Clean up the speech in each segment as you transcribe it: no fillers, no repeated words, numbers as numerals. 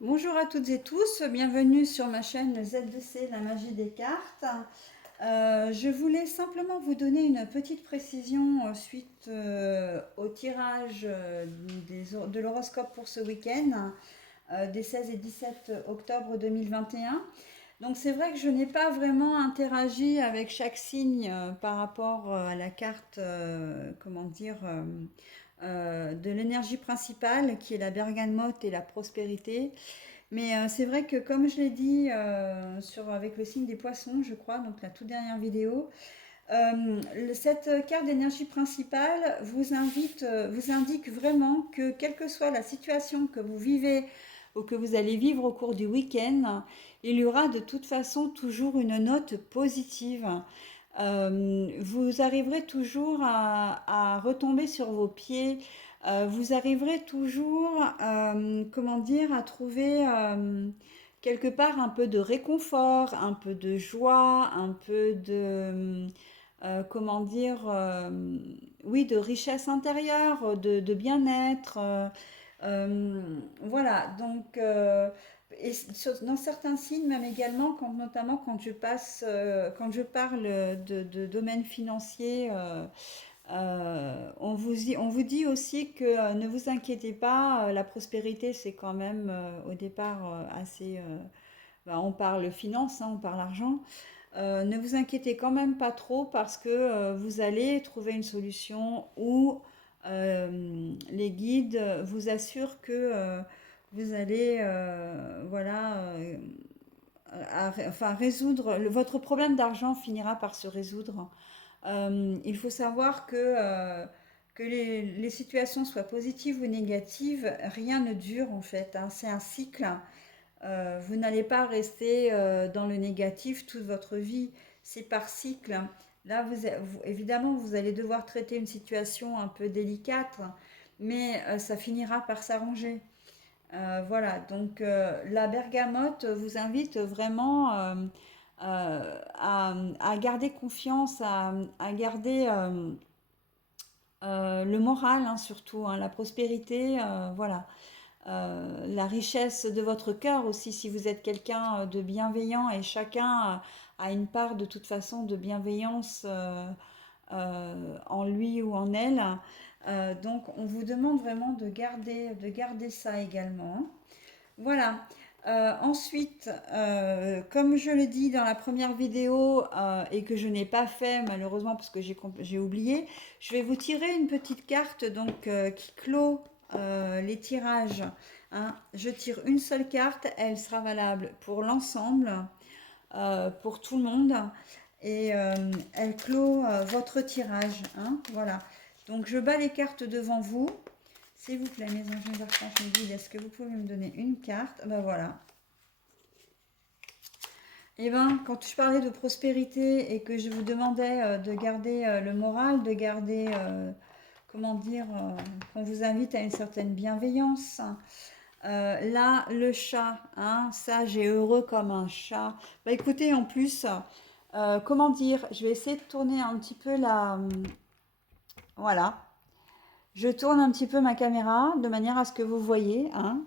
Bonjour à toutes et tous, bienvenue sur ma chaîne Z2C, la magie des cartes. Je voulais simplement vous donner une petite précision suite au tirage de l'horoscope pour ce week-end, des 16 et 17 octobre 2021. Donc c'est vrai que je n'ai pas vraiment interagi avec chaque signe par rapport à la carte, comment dire, de l'énergie principale qui est la bergamote et la prospérité. Mais c'est vrai que comme je l'ai dit avec le signe des poissons, je crois, donc la toute dernière vidéo, cette carte d'énergie principale vous indique vraiment que quelle que soit la situation que vous vivez ou que vous allez vivre au cours du week-end, il y aura de toute façon toujours une note positive. Vous arriverez toujours à retomber sur vos pieds. Vous arriverez toujours, comment dire, à trouver quelque part un peu de réconfort, un peu de joie, un peu de, comment dire, oui, de richesse intérieure, de bien-être. Voilà, donc, dans certains signes, même également, notamment quand je parle de domaine financier, on vous dit aussi que ne vous inquiétez pas, la prospérité, c'est quand même au départ assez... on parle finance, hein, on parle argent. Ne vous inquiétez quand même pas trop parce que vous allez trouver une solution où les guides vous assurent que vous allez voilà, enfin, votre problème d'argent finira par se résoudre. Il faut savoir que les situations soient positives ou négatives, rien ne dure en fait, hein. C'est un cycle. Vous n'allez pas rester dans le négatif toute votre vie. C'est par cycle. Là, évidemment, vous allez devoir traiter une situation un peu délicate, mais ça finira par s'arranger. Voilà, donc la bergamote vous invite vraiment à garder confiance, à garder le moral, hein, surtout, hein, la prospérité, voilà. La richesse de votre cœur aussi, si vous êtes quelqu'un de bienveillant, et chacun a une part de toute façon de bienveillance en lui ou en elle. Donc on vous demande vraiment de garder ça également. Voilà. Ensuite, comme je le dis dans la première vidéo et que je n'ai pas fait malheureusement parce que j'ai oublié, je vais vous tirer une petite carte donc qui clôt les tirages, hein. Je tire une seule carte, elle sera valable pour l'ensemble, pour tout le monde, et elle clôt votre tirage, hein. Voilà. Donc je bats les cartes devant vous. S'il vous plaît, mes anges, mes archanges, mes guides, est-ce que vous pouvez me donner une carte? Ben voilà. Et ben, quand je parlais de prospérité et que je vous demandais de garder le moral, de garder, comment dire, qu'on vous invite à une certaine bienveillance. Là, le chat, hein, sage et heureux comme un chat. Bah écoutez, en plus, comment dire, je vais essayer de tourner un petit peu la... Voilà. Je tourne un petit peu ma caméra de manière à ce que vous voyez, hein.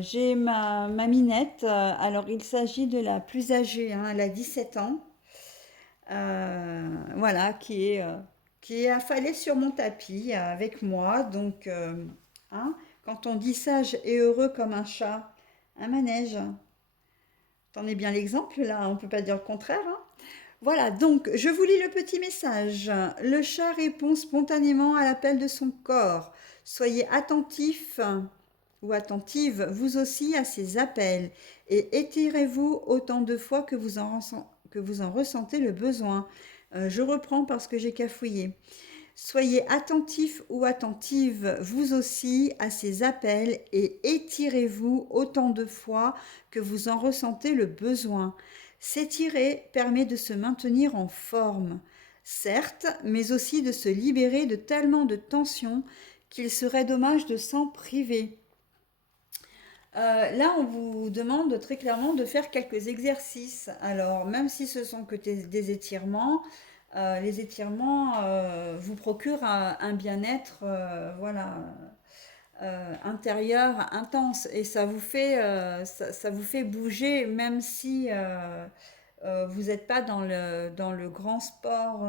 J'ai ma minette. Alors, il s'agit de la plus âgée, hein, elle a 17 ans. Voilà, qui est affalée sur mon tapis avec moi. Donc, hein, quand on dit sage et heureux comme un chat, un manège. T'en es bien l'exemple là, on ne peut pas dire le contraire, hein. Voilà, donc je vous lis le petit message. Le chat répond spontanément à l'appel de son corps. Soyez attentif ou attentive, vous aussi, à ces appels, et étirez-vous autant de fois que vous en ressentez le besoin. Je reprends parce que j'ai cafouillé. Soyez attentif ou attentive, vous aussi, à ces appels, et étirez-vous autant de fois que vous en ressentez le besoin. S'étirer permet de se maintenir en forme, certes, mais aussi de se libérer de tellement de tensions qu'il serait dommage de s'en priver. Là, on vous demande très clairement de faire quelques exercices. Alors, même si ce sont que des étirements, les étirements vous procurent un bien-être, voilà, intérieure intense et ça vous fait bouger même si vous n'êtes pas dans le grand sport,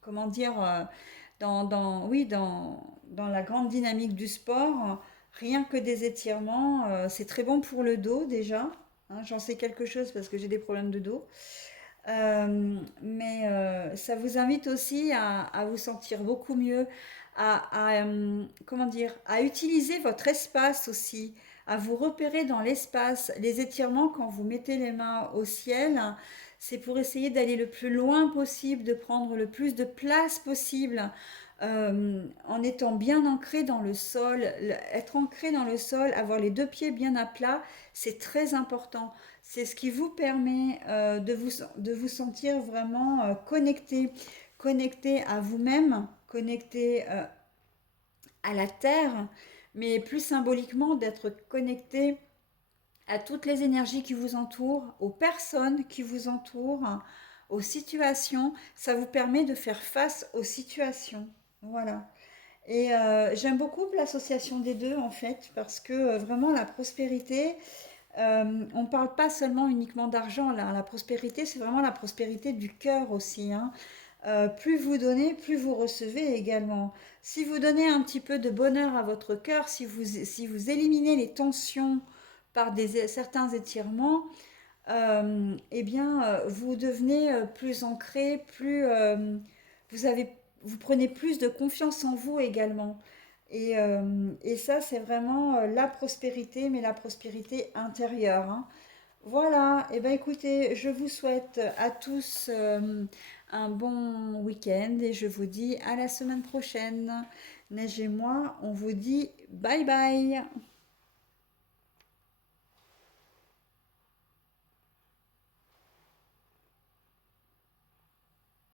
comment dire, oui, dans la grande dynamique du sport. Rien que des étirements, c'est très bon pour le dos déjà. Hein, j'en sais quelque chose parce que j'ai des problèmes de dos. Mais ça vous invite aussi à vous sentir beaucoup mieux, comment dire, à utiliser votre espace aussi, à vous repérer dans l'espace. Les étirements, quand vous mettez les mains au ciel, c'est pour essayer d'aller le plus loin possible, de prendre le plus de place possible, en étant bien ancré dans le sol. Être ancré dans le sol, avoir les deux pieds bien à plat, c'est très important. C'est ce qui vous permet de vous sentir vraiment connecté, connecté à vous-même, connecté à la terre, mais plus symboliquement d'être connecté à toutes les énergies qui vous entourent, aux personnes qui vous entourent, aux situations. Ça vous permet de faire face aux situations. Voilà. Et j'aime beaucoup l'association des deux en fait, parce que vraiment la prospérité, on ne parle pas seulement uniquement d'argent là. La prospérité, c'est vraiment la prospérité du cœur aussi, hein. Plus vous donnez, plus vous recevez également. Si vous donnez un petit peu de bonheur à votre cœur, si vous éliminez les tensions par certains étirements, eh bien, vous devenez plus ancré, vous avez, vous prenez plus de confiance en vous également. Et ça, c'est vraiment la prospérité, mais la prospérité intérieure, hein. Voilà, et ben écoutez, je vous souhaite à tous un bon week-end et je vous dis à la semaine prochaine. Neige et moi, on vous dit bye bye.